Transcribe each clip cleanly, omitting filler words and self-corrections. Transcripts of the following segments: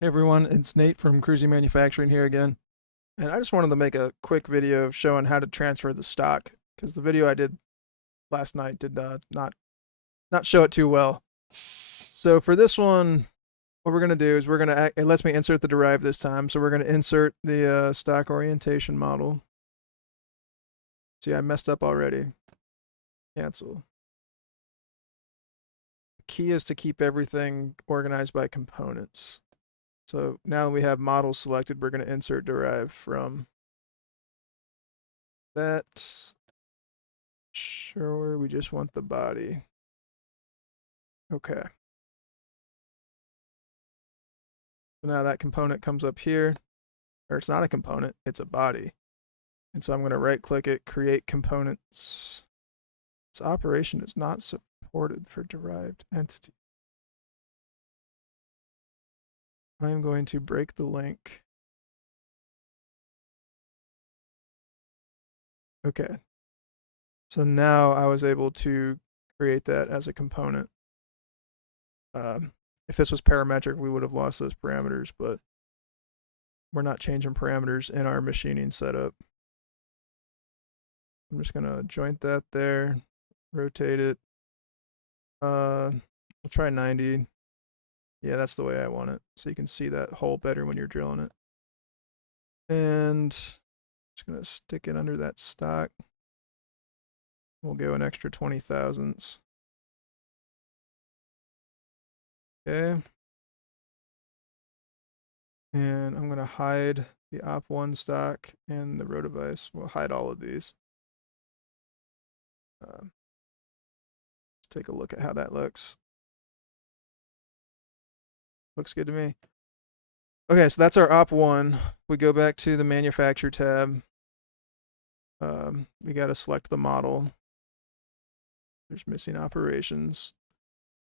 Hey everyone, it's Nate from Cruzy Manufacturing here again. And I just wanted to make a quick video of showing how to transfer the stock because the video I did last night did not show it too well. So for this one, what we're gonna do is it lets me insert the derive this time. So we're gonna insert the stock orientation model. See, I messed up already. Cancel. The key is to keep everything organized by components. So now we have models selected, we're gonna insert derive from that. Sure, we just want the body. Okay. So now that component comes up here, or it's not a component, it's a body. And so I'm going to right click it, create components. This operation is not supported for derived entity. I'm going to break the link. Okay. So now I was able to create that as a component. If this was parametric, we would have lost those parameters, but we're not changing parameters in our machining setup. I'm just gonna joint that there, rotate it. We'll try 90. Yeah, that's the way I want it. So you can see that hole better when you're drilling it. And just gonna stick it under that stock. We'll go an extra 20 thousandths. Okay. And I'm gonna hide the op1 stock and the rotovice. We'll hide all of these. Let's take a look at how that looks. Looks good to me. Okay, so that's our op1. We go back to the manufacture tab. We gotta select the model. There's missing operations.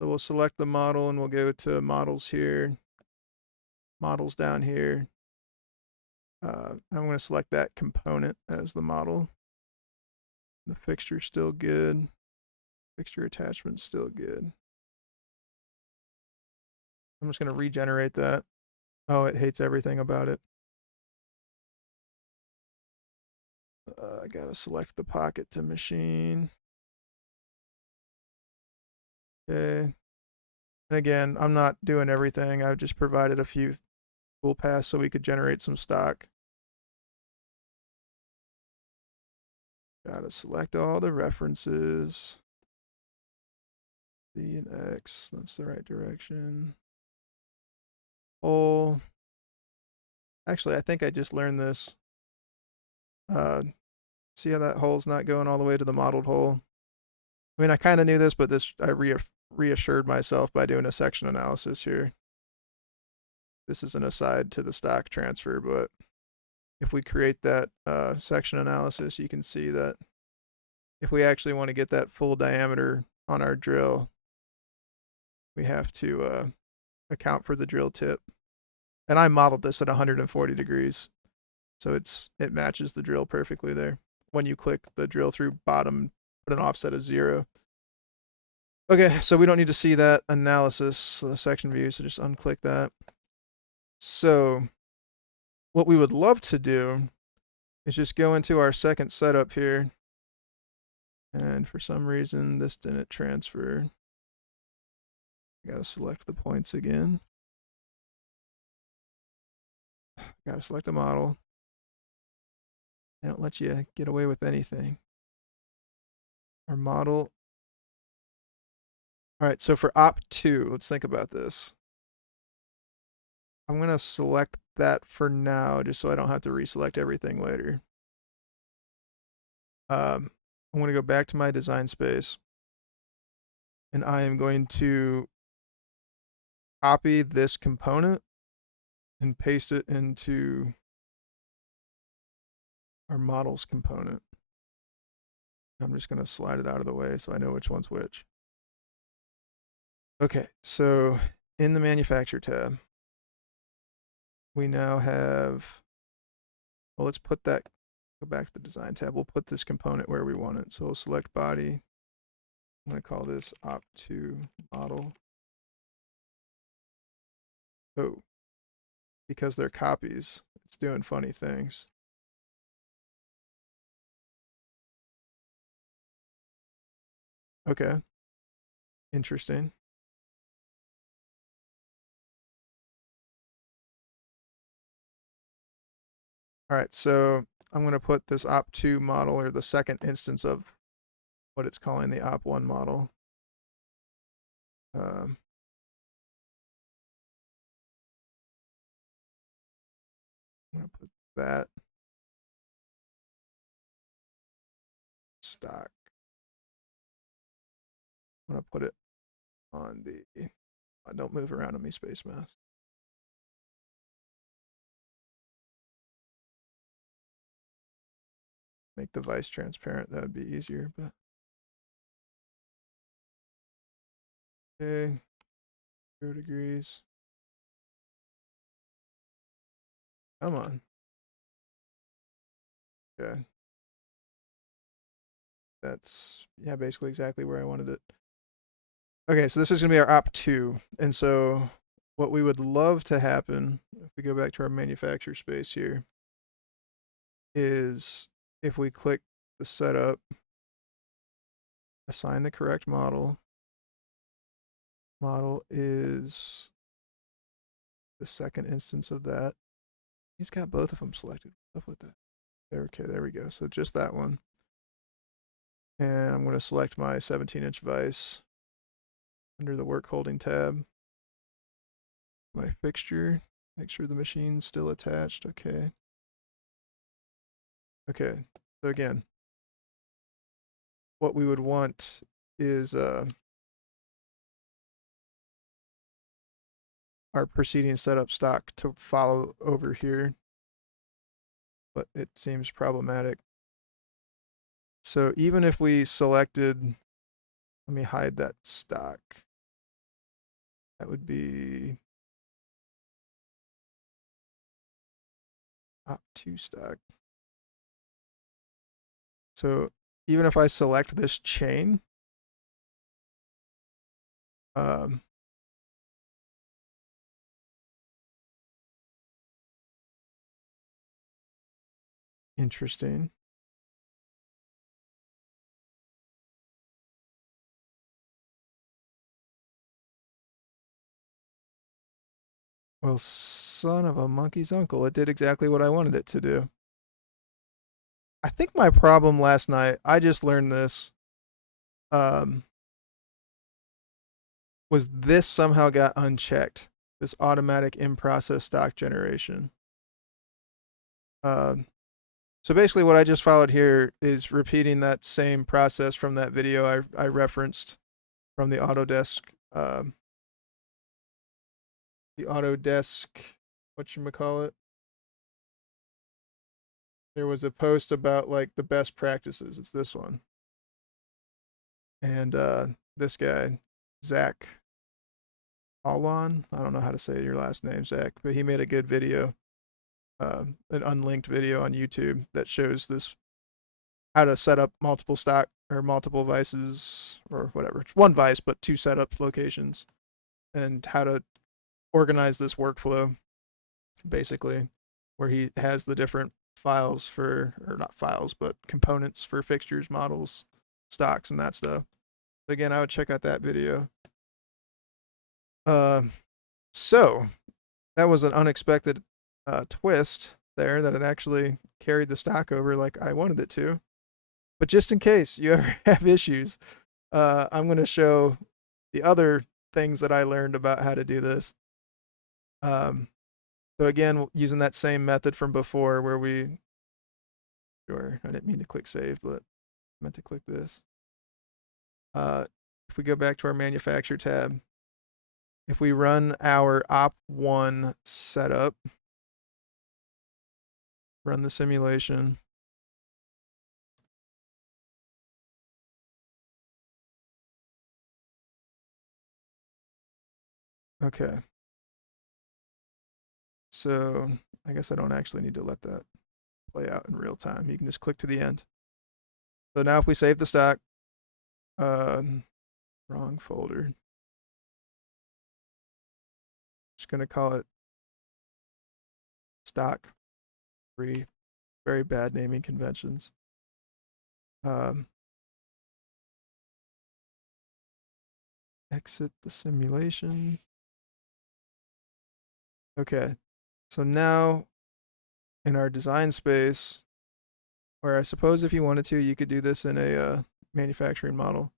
So we'll select the model and we'll go to models here, models down here. I'm going to select that component as the model. The fixture's still good. Fixture attachment's still good. I'm just going to regenerate that. Oh, it hates everything about it. I got to select the pocket to machine. Okay. And again, I'm not doing everything. I've just provided a few tool paths so we could generate some stock. Gotta select all the references. B and X, that's the right direction. Hole. Actually, I think I just learned this. See how that hole's not going all the way to the modeled hole? I mean, I kind of knew this, but I reassured myself by doing a section analysis here. This is an aside to the stock transfer, but if we create that section analysis, you can see that if we actually want to get that full diameter on our drill, we have to account for the drill tip. And I modeled this at 140 degrees, so it matches the drill perfectly there. When you click the drill through bottom, put an offset of 0. Okay, so we don't need to see that analysis, the section view, so just unclick that. So what we would love to do is just go into our second setup here. And for some reason, this didn't transfer. I gotta select the points again. Gotta select a model. They don't let you get away with anything. Our model. All right, so for op2, let's think about this. I'm gonna select that for now, just so I don't have to reselect everything later. I'm gonna go back to my design space, and I am going to copy this component and paste it into our models component. I'm just gonna slide it out of the way so I know which one's which. Okay, so in the manufacture tab, we now have, well, let's put that, go back to the design tab. We'll put this component where we want it. So we'll select body. I'm going to call this op2 model. Oh, because they're copies, it's doing funny things. Okay. Interesting. All right, so I'm going to put this op2 model, or the second instance of what it's calling the op1 model. I'm going to put that stock. I'm going to put it on the, don't move around on me, Space Mouse. Make the vice transparent, that would be easier, but. Okay, 0 degrees. Come on. Okay. That's, yeah, basically exactly where I wanted it. Okay, so this is going to be our op2. And so what we would love to happen, if we go back to our manufacturer space here, is if we click the setup, assign the correct model. Model is the second instance of that. He's got both of them selected. What's up with that? Okay, there we go. So just that one. And I'm going to select my 17-inch vise under the work holding tab. My fixture, make sure the machine's still attached. Okay. Okay, so again, what we would want is our preceding setup stock to follow over here, but it seems problematic. So even if we selected, let me hide that stock. That would be op2 stock. So even if I select this chain, interesting. Well, son of a monkey's uncle, it did exactly what I wanted it to do. I think my problem last night, I just learned this, was this somehow got unchecked. This automatic in-process stock generation. So basically what I just followed here is repeating that same process from that video I referenced from the Autodesk, whatchamacallit. There was a post about like the best practices. It's this one. And this guy, Zach Alon, I don't know how to say your last name, Zach, but he made a good video, an unlinked video on YouTube that shows this, how to set up multiple stock or multiple vices or whatever. It's one vice, but two setup locations, and how to organize this workflow, basically, where he has the different files for, or not files, but components for fixtures, models, stocks, and that stuff. Again, I would check out that video. So that was an unexpected twist there, that it actually carried the stock over like I wanted it to. But just in case you ever have issues, I'm going to show the other things that I learned about how to do this. So again, using that same method from before where I didn't mean to click save, but I meant to click this. If we go back to our manufacturer tab, if we run our op1 setup, run the simulation. Okay. So I guess I don't actually need to let that play out in real time. You can just click to the end. So now if we save the stock, wrong folder. Just gonna call it stock 3. Very bad naming conventions. Exit the simulation. Okay, so now in our design space, where I suppose if you wanted to, you could do this in a manufacturing model.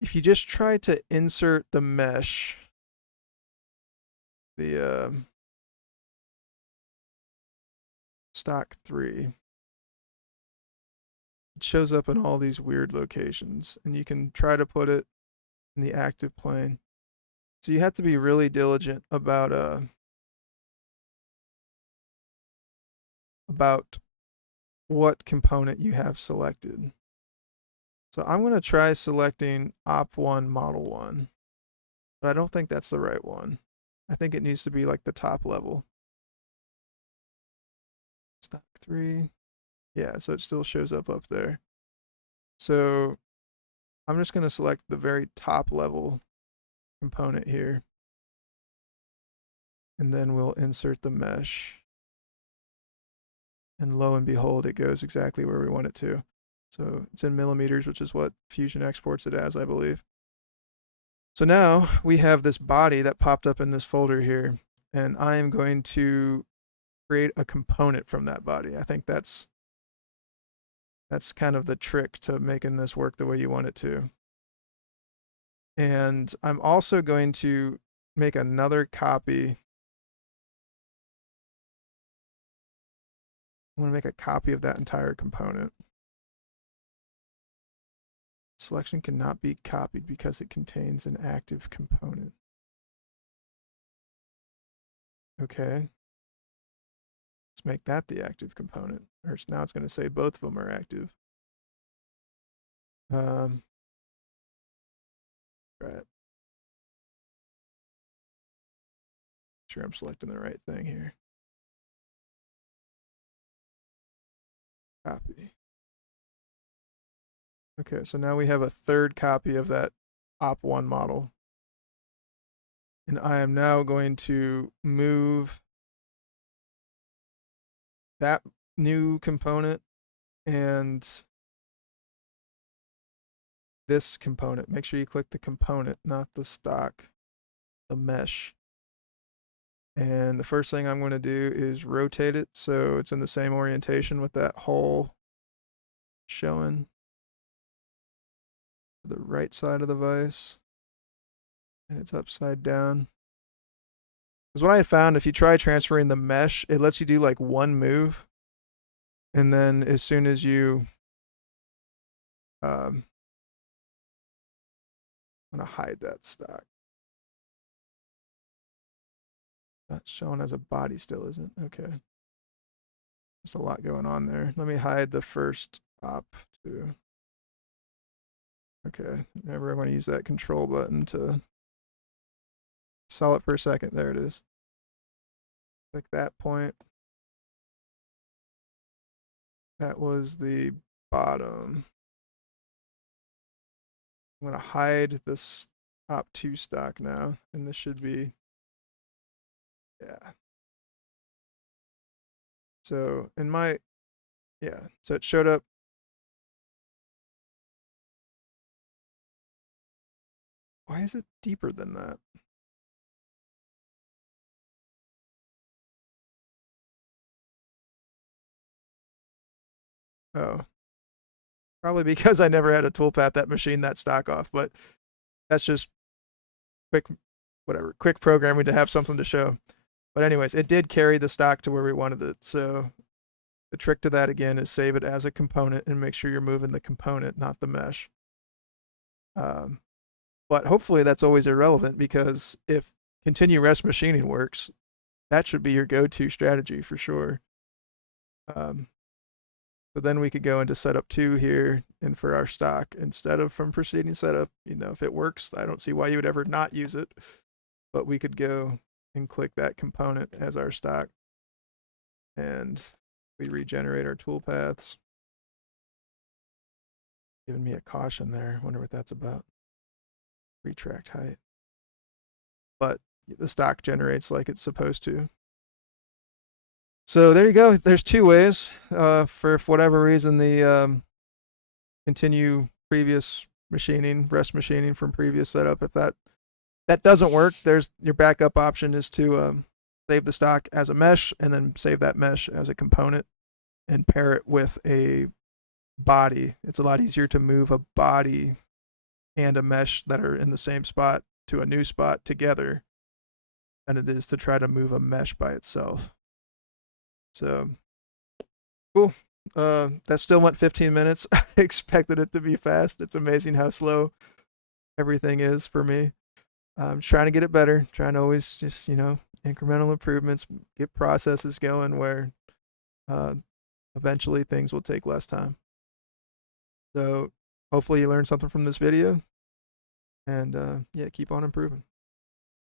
If you just try to insert the mesh, the stock 3, it shows up in all these weird locations, and you can try to put it in the active plane. So you have to be really diligent about what component you have selected. So I'm going to try selecting op1 model 1, but I don't think that's the right one. I think it needs to be like the top level. Stock 3. Yeah, so it still shows up there. So I'm just going to select the very top level component here. And then we'll insert the mesh. And lo and behold, it goes exactly where we want it to. So it's in millimeters, which is what Fusion exports it as, I believe. So now we have this body that popped up in this folder here, and I am going to create a component from that body. I think that's kind of the trick to making this work the way you want it to. And I'm also going to make another copy. I'm going to make a copy of that entire component. Selection cannot be copied because it contains an active component. Okay. Let's make that the active component. Or now it's going to say both of them are active. Right. Sure I'm selecting the right thing here. Copy. Okay, so now we have a third copy of that op1 model. And I am now going to move that new component and this component. Make sure you click the component, not the stock, the mesh. And the first thing I'm going to do is rotate it so it's in the same orientation with that hole showing the right side of the vise. And it's upside down. Because what I found, if you try transferring the mesh, it lets you do like one move. And then as soon as you I'm going to hide that stock. That's shown as a body still, isn't it? Okay. There's a lot going on there. Let me hide the first op too. Okay. Remember, I'm going to use that control button to saw it for a second. There it is. Click that point. That was the bottom. I'm going to hide this op2 stock now, and this should be, yeah. So in my, yeah, so it showed up. Why is it deeper than that? Oh, probably because I never had a toolpath that machined that stock off, but that's just quick, whatever, quick programming to have something to show. But anyways, it did carry the stock to where we wanted it. So the trick to that again is save it as a component and make sure you're moving the component, not the mesh. But hopefully that's always irrelevant, because if continue rest machining works, that should be your go-to strategy for sure. So then we could go into setup 2 here, and for our stock, instead of from preceding setup, if it works, I don't see why you would ever not use it. But we could go and click that component as our stock, and we regenerate our toolpaths. Giving me a caution there. Wonder what that's about. Retract height. But the stock generates like it's supposed to. So there you go. There's two ways. For if whatever reason the continue previous machining, rest machining from previous setup. If that doesn't work, there's your backup option is to save the stock as a mesh and then save that mesh as a component and pair it with a body. It's a lot easier to move a body and a mesh that are in the same spot to a new spot together than it is to try to move a mesh by itself. So cool. That still went 15 minutes. I expected it to be fast. It's amazing how slow everything is for me. I'm trying to get it better, trying to always just, incremental improvements, get processes going where eventually things will take less time. So hopefully you learned something from this video, and yeah, keep on improving.